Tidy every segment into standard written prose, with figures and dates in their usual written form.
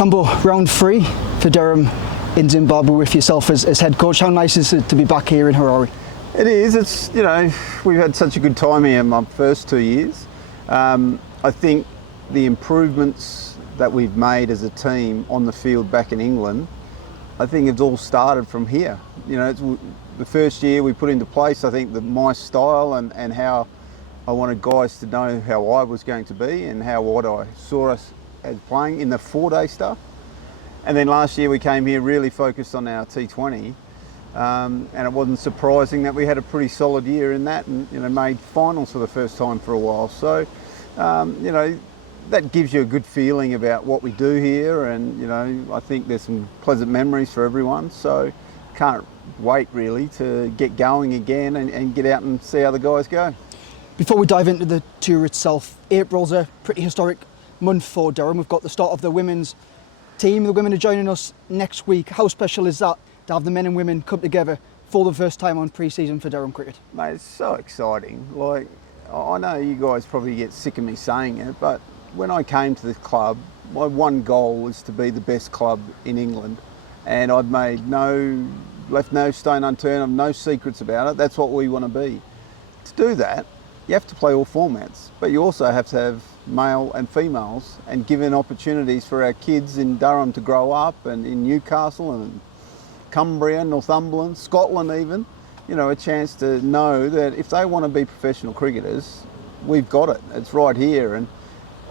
Campbell, round 3 for Durham in Zimbabwe with yourself as head coach. How nice is it to be back here in Harare? It is. It's, you know, we've had such a good time here in my first 2 years. I think the improvements that we've made as a team on the field back in England, I think it's all started from here. You know, it's the first year we put into place, I think, my style and how I wanted guys to know how I was going to be and what I saw us as playing in the 4-day stuff. And then last year we came here really focused on our T20, and it wasn't surprising that we had a pretty solid year in that, and made finals for the first time for a while. So that gives you a good feeling about what we do here, and I think there's some pleasant memories for everyone. So can't wait really to get going again and get out and see how the guys go. Before we dive into the tour itself, April's a pretty historic month for Durham. We've got the start of the women's team. The women are joining us next week. How special is that to have the men and women come together for the first time on pre-season for Durham cricket? Mate, it's so exciting. Like, I know you guys probably get sick of me saying it, but when I came to this club, my one goal was to be the best club in England, and I've left no stone unturned. I've no secrets about it. That's what we want to be. To do that, you have to play all formats, but you also have to have male and females, and given opportunities for our kids in Durham to grow up, and in Newcastle and Cumbria, Northumberland, Scotland even, a chance to know that if they want to be professional cricketers, we've got it. It's right here. And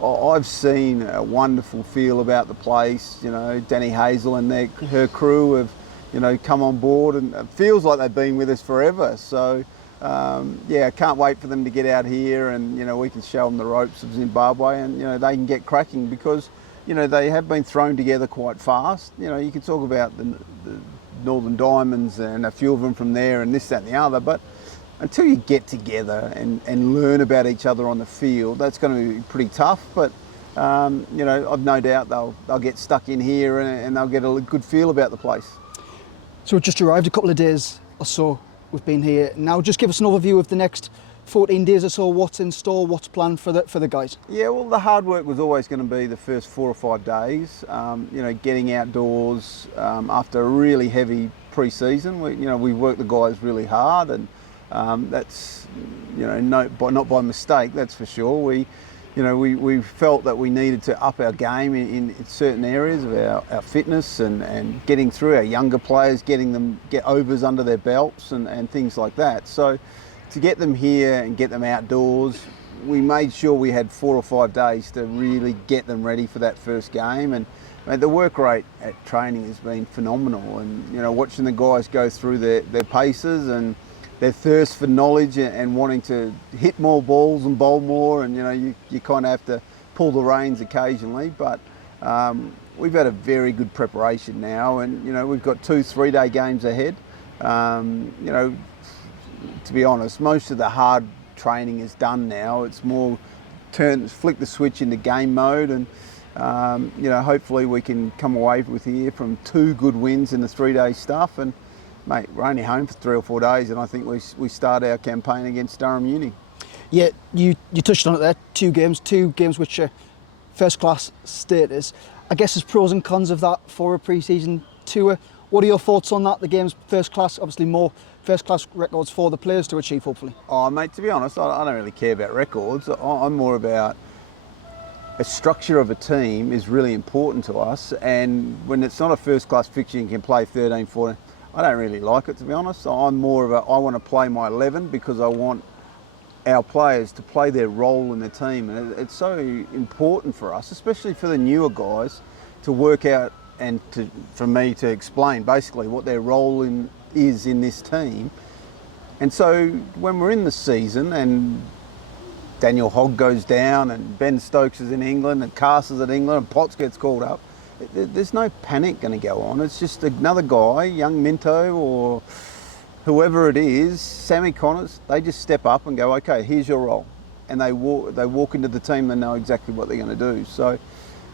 I've seen a wonderful feel about the place. Danny Hazel and her crew have come on board, and it feels like they've been with us forever. So I can't wait for them to get out here, and we can show them the ropes of Zimbabwe, and they can get cracking, because they have been thrown together quite fast. You can talk about the Northern Diamonds and a few of them from there and this, that and the other, but until you get together and learn about each other on the field, that's going to be pretty tough. But I've no doubt they'll get stuck in here, and they'll get a good feel about the place. So we've just arrived a couple of days or so. We've been here. Now just give us an overview of the next 14 days or so, what's in store, what's planned for the guys. Yeah, well, the hard work was always going to be the first 4 or 5 days, getting outdoors after a really heavy pre-season. We worked the guys really hard, and that's, not by mistake, that's for sure. We felt that we needed to up our game in certain areas of our fitness, and getting through our younger players, getting them get overs under their belts and things like that. So to get them here and get them outdoors, we made sure we had 4 or 5 days to really get them ready for that first game. And the work rate at training has been phenomenal, and watching the guys go through their paces and their thirst for knowledge and wanting to hit more balls and bowl more, and you kind of have to pull the reins occasionally, but we've had a very good preparation now, and we've got 2 3-day games ahead. To be honest, most of the hard training is done now. It's more flick the switch into game mode, and hopefully we can come away with here from 2 good wins in the 3-day stuff. And mate, we're only home for 3 or 4 days, and I think we start our campaign against Durham Uni. Yeah, you touched on it there. 2 games which are first class status. I guess there's pros and cons of that for a pre-season tour. What are your thoughts on that? The game's first class, obviously more first class records for the players to achieve, hopefully. Oh mate, to be honest, I don't really care about records. I'm more about a structure of a team is really important to us, and when it's not a first class fixture, you can play 13, 14. I don't really like it, to be honest. I'm more of I want to play my 11, because I want our players to play their role in the team, and it's so important for us, especially for the newer guys, to work out and for me to explain basically what their role is in this team. And so when we're in the season and Daniel Hogg goes down and Ben Stokes is in England and Carson's at England and Potts gets called up, there's no panic going to go on. It's just another guy, young Minto or whoever it is, Sammy Connors, they just step up and go, okay, here's your role. And they walk into the team and know exactly what they're going to do. So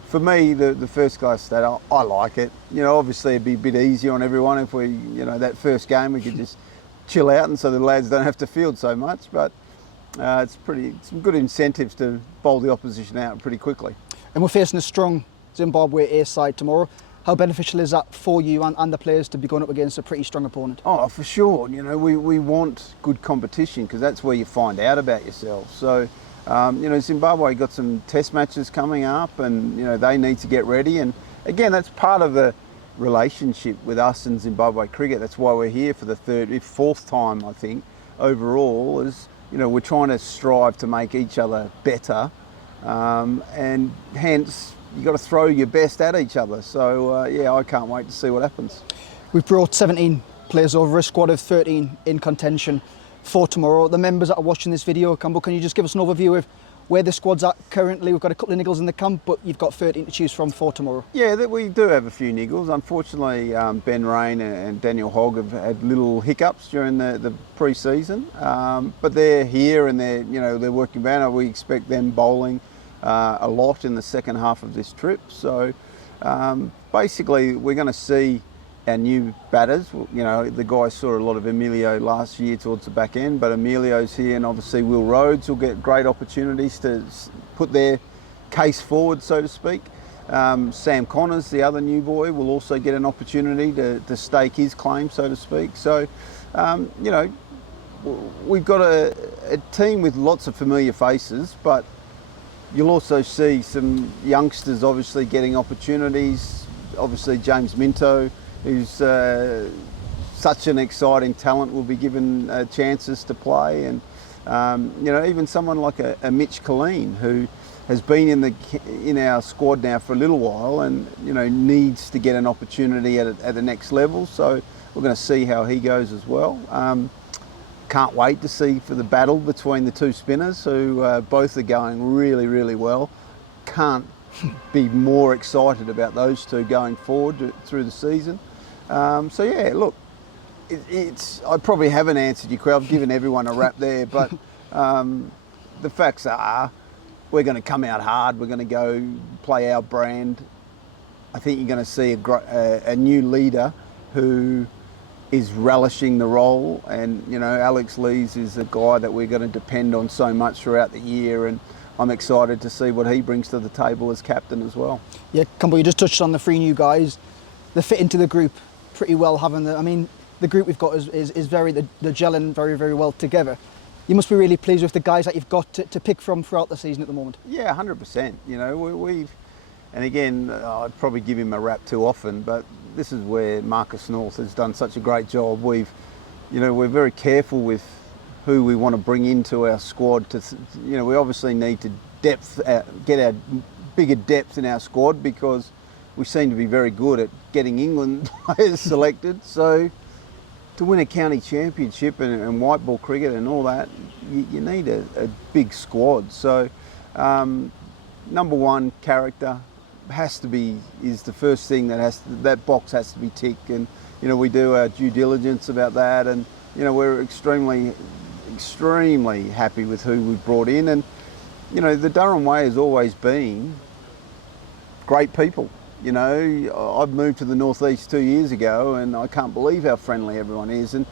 for me, the first class stat, I like it. Obviously it'd be a bit easier on everyone if we, that first game we could just chill out, and so the lads don't have to field so much. But it's some good incentives to bowl the opposition out pretty quickly. And we're facing a strong Zimbabwe A side tomorrow. How beneficial is that for you and the players to be going up against a pretty strong opponent? Oh, for sure. You know, we want good competition because that's where you find out about yourself. So, you know, Zimbabwe got some test matches coming up and, you know, they need to get ready. And again, that's part of the relationship with us and Zimbabwe cricket. That's why we're here for the fourth time, I think, overall, is, you know, we're trying to strive to make each other better. And hence, you got to throw your best at each other. So, yeah, I can't wait to see what happens. We've brought 17 players over, a squad of 13 in contention for tomorrow. The members that are watching this video, Campbell, can you just give us an overview of where the squad's at currently? We've got a couple of niggles in the camp, but you've got 13 to choose from for tomorrow. Yeah, we do have a few niggles. Unfortunately, Ben Rain and Daniel Hogg have had little hiccups during the pre-season, but they're here and they're working better. We expect them bowling a lot in the second half of this trip. So basically, we're going to see our new batters. You know, the guys saw a lot of Emilio last year towards the back end, but Emilio's here, and obviously Will Rhodes will get great opportunities to put their case forward, so to speak. Sam Connors, the other new boy, will also get an opportunity to stake his claim, so to speak. So, you know, we've got a team with lots of familiar faces, but you'll also see some youngsters obviously getting opportunities. Obviously James Minto, who's such an exciting talent, will be given chances to play. And you know, even someone like a Mitch Colleen, who has been in our squad now for a little while and, you know, needs to get an opportunity at the next level. So we're going to see how he goes as well. Can't wait to see for the battle between the two spinners, who both are going really, really well. Can't be more excited about those two going forward through the season. So yeah, look, I probably haven't answered your question. I've given everyone a rap there, but the facts are we're going to come out hard. We're going to go play our brand. I think you're going to see a new leader who is relishing the role, and you know, Alex Lees is a guy that we're going to depend on so much throughout the year, and I'm excited to see what he brings to the table as captain as well. Yeah, Campbell, you just touched on the three new guys. They fit into the group pretty well, I mean, the group we've got is they're gelling very, very well together. You must be really pleased with the guys that you've got to pick from throughout the season at the moment. Yeah, 100%. You know, we've, and again, I'd probably give him a rap too often, but this is where Marcus North has done such a great job. We're very careful with who we want to bring into our squad. You know, we obviously need to get our bigger depth in our squad, because we seem to be very good at getting England players selected. So to win a county championship and white ball cricket and all that, you need a big squad. So number one, character is the first thing that box has to be ticked. And you know, we do our due diligence about that, and you know, we're extremely happy with who we've brought in. And you know, the Durham way has always been great people. You know, I've moved to the northeast 2 years ago, and I can't believe how friendly everyone is. And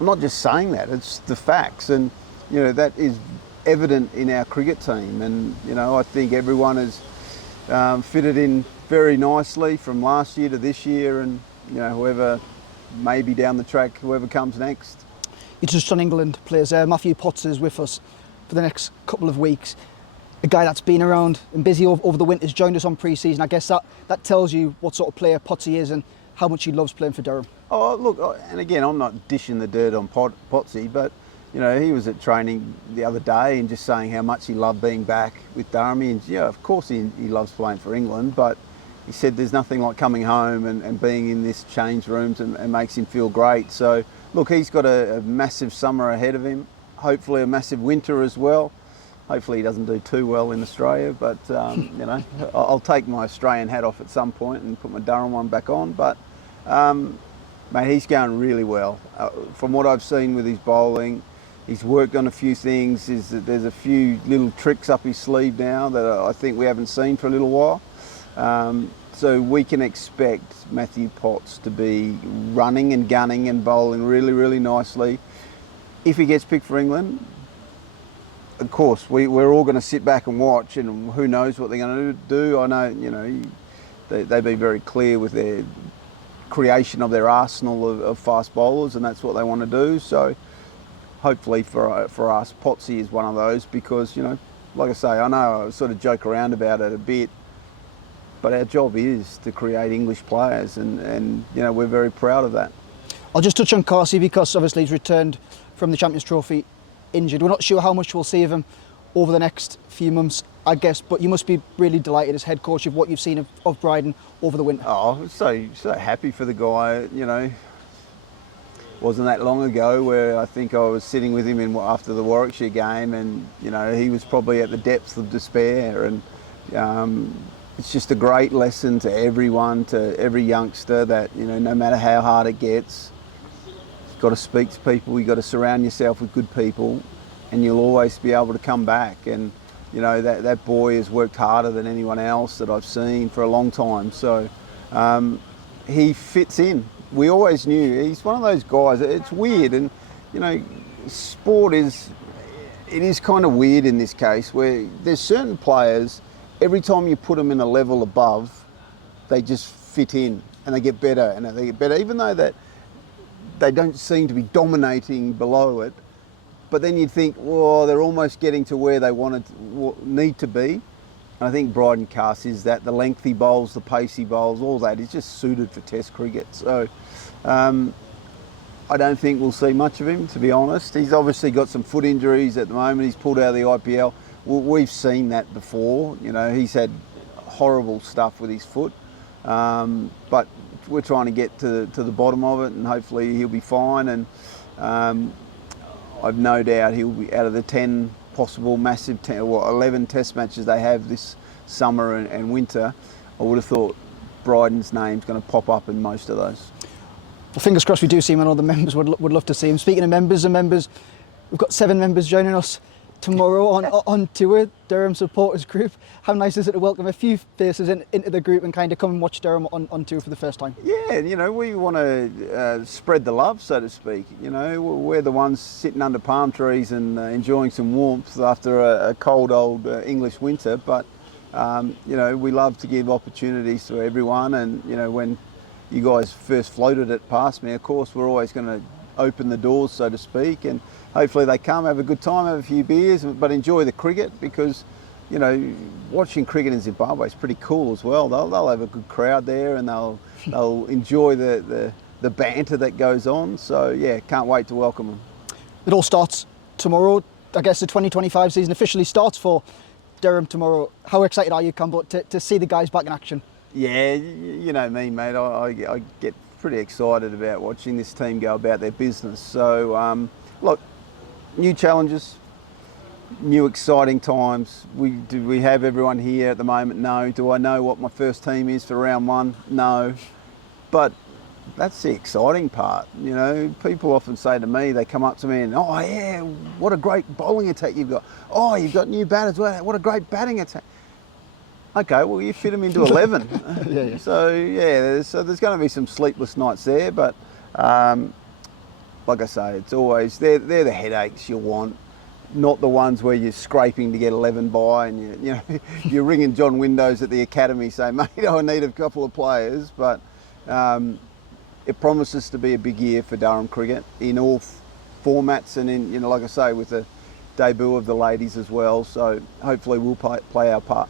I'm not just saying that; it's the facts. And you know, that is evident in our cricket team. And you know, I think everyone has fitted in very nicely from last year to this year, and you know, whoever maybe down the track, whoever comes next. You touched on England players there. Matthew Potts is with us for the next couple of weeks. A guy that's been around and busy over the winter's joined us on pre-season. I guess that tells you what sort of player Potsy is and how much he loves playing for Durham. Oh, look, and again, I'm not dishing the dirt on Potsy, but you know, he was at training the other day and just saying how much he loved being back with Durham. And yeah, of course he loves playing for England, but he said there's nothing like coming home and being in this change rooms and makes him feel great. So look, he's got a massive summer ahead of him, hopefully a massive winter as well. Hopefully he doesn't do too well in Australia, but you know, I'll take my Australian hat off at some point and put my Durham one back on. But mate, he's going really well. From what I've seen with his bowling, he's worked on a few things. There's a few little tricks up his sleeve now that I think we haven't seen for a little while. So we can expect Matthew Potts to be running and gunning and bowling really, really nicely. If he gets picked for England, of course, we're all going to sit back and watch, and who knows what they're going to do. I know, they've been very clear with their creation of their arsenal of fast bowlers, and that's what they want to do. So hopefully for us, Potsy is one of those, because, like I say, I know I sort of joke around about it a bit, but our job is to create English players, and we're very proud of that. I'll just touch on Carsey, because obviously he's returned from the Champions Trophy injured. We're not sure how much we'll see of him over the next few months, I guess, but you must be really delighted as head coach of what you've seen of Bryden over the winter. Oh, so happy for the guy. Wasn't that long ago where I think I was sitting with him after the Warwickshire game, and he was probably at the depths of despair, and it's just a great lesson to everyone, to every youngster, that no matter how hard it gets, you've got to speak to people, you've got to surround yourself with good people, and you'll always be able to come back. And that boy has worked harder than anyone else that I've seen for a long time. So he fits in. We always knew he's one of those guys. It's weird, and sport is kind of weird in this case, where there's certain players, every time you put them in a level above, they just fit in and they get better and they get better, even though that they don't seem to be dominating below it. But then you'd think, well, they're almost getting to where they need to be. And I think Bryden Cass is that. The lengthy bowls, the pacey bowls, all that is just suited for Test cricket. So I don't think we'll see much of him, to be honest. He's obviously got some foot injuries at the moment. He's pulled out of the IPL. We've seen that before. He's had horrible stuff with his foot. But we're trying to get to the bottom of it, and hopefully he'll be fine. And I've no doubt he'll be out of the 10 possible massive 11 Test matches they have this summer and winter. I would have thought Bryden's name's going to pop up in most of those. Well, fingers crossed we do see him, and all the members would love to see him. Speaking of members, we've got 7 members joining us tomorrow on tour, Durham supporters group. How nice is it to welcome a few faces into the group and kind of come and watch Durham on tour for the first time? Yeah, we want to spread the love, so to speak. We're the ones sitting under palm trees and enjoying some warmth after a cold old English winter, but we love to give opportunities to everyone. And when you guys first floated it past me, of course we're always going to open the doors, so to speak, and hopefully they come, have a good time, have a few beers, but enjoy the cricket, because watching cricket in Zimbabwe is pretty cool as well. They'll have a good crowd there, and they'll enjoy the banter that goes on. So yeah, can't wait to welcome them. It all starts tomorrow. I guess the 2025 season officially starts for Durham tomorrow. How excited are you, Campbell, to see the guys back in action? Yeah, you know me, mate. I get pretty excited about watching this team go about their business. So look, new challenges, new exciting times. Do we have everyone here at the moment? No. Do I know what my first team is for round 1? No. But that's the exciting part. People often say to me, they come up to me and, oh yeah, what a great bowling attack you've got. Oh, you've got new batters. What a great batting attack. Okay, well, you fit them into 11. Yeah. So there's going to be some sleepless nights there, but like I say, it's always they're the headaches you want, not the ones where you're scraping to get 11 by and you're ringing John Windows at the academy saying, mate, I need a couple of players. But it promises to be a big year for Durham cricket in all formats, and in like I say, with the debut of the ladies as well. So hopefully we'll play our part.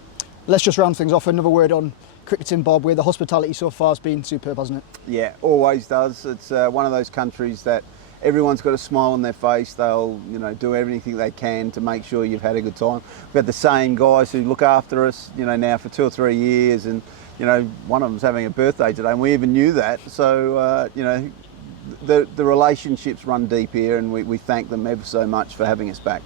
Let's just round things off. Another word on Cricket Zimbabwe. The hospitality so far has been superb, hasn't it? Yeah, always does. It's one of those countries that everyone's got a smile on their face. They'll do everything they can to make sure you've had a good time. We've had the same guys who look after us now for 2 or 3 years, and one of them's having a birthday today, and we even knew that. So the relationships run deep here, and we thank them ever so much for having us back.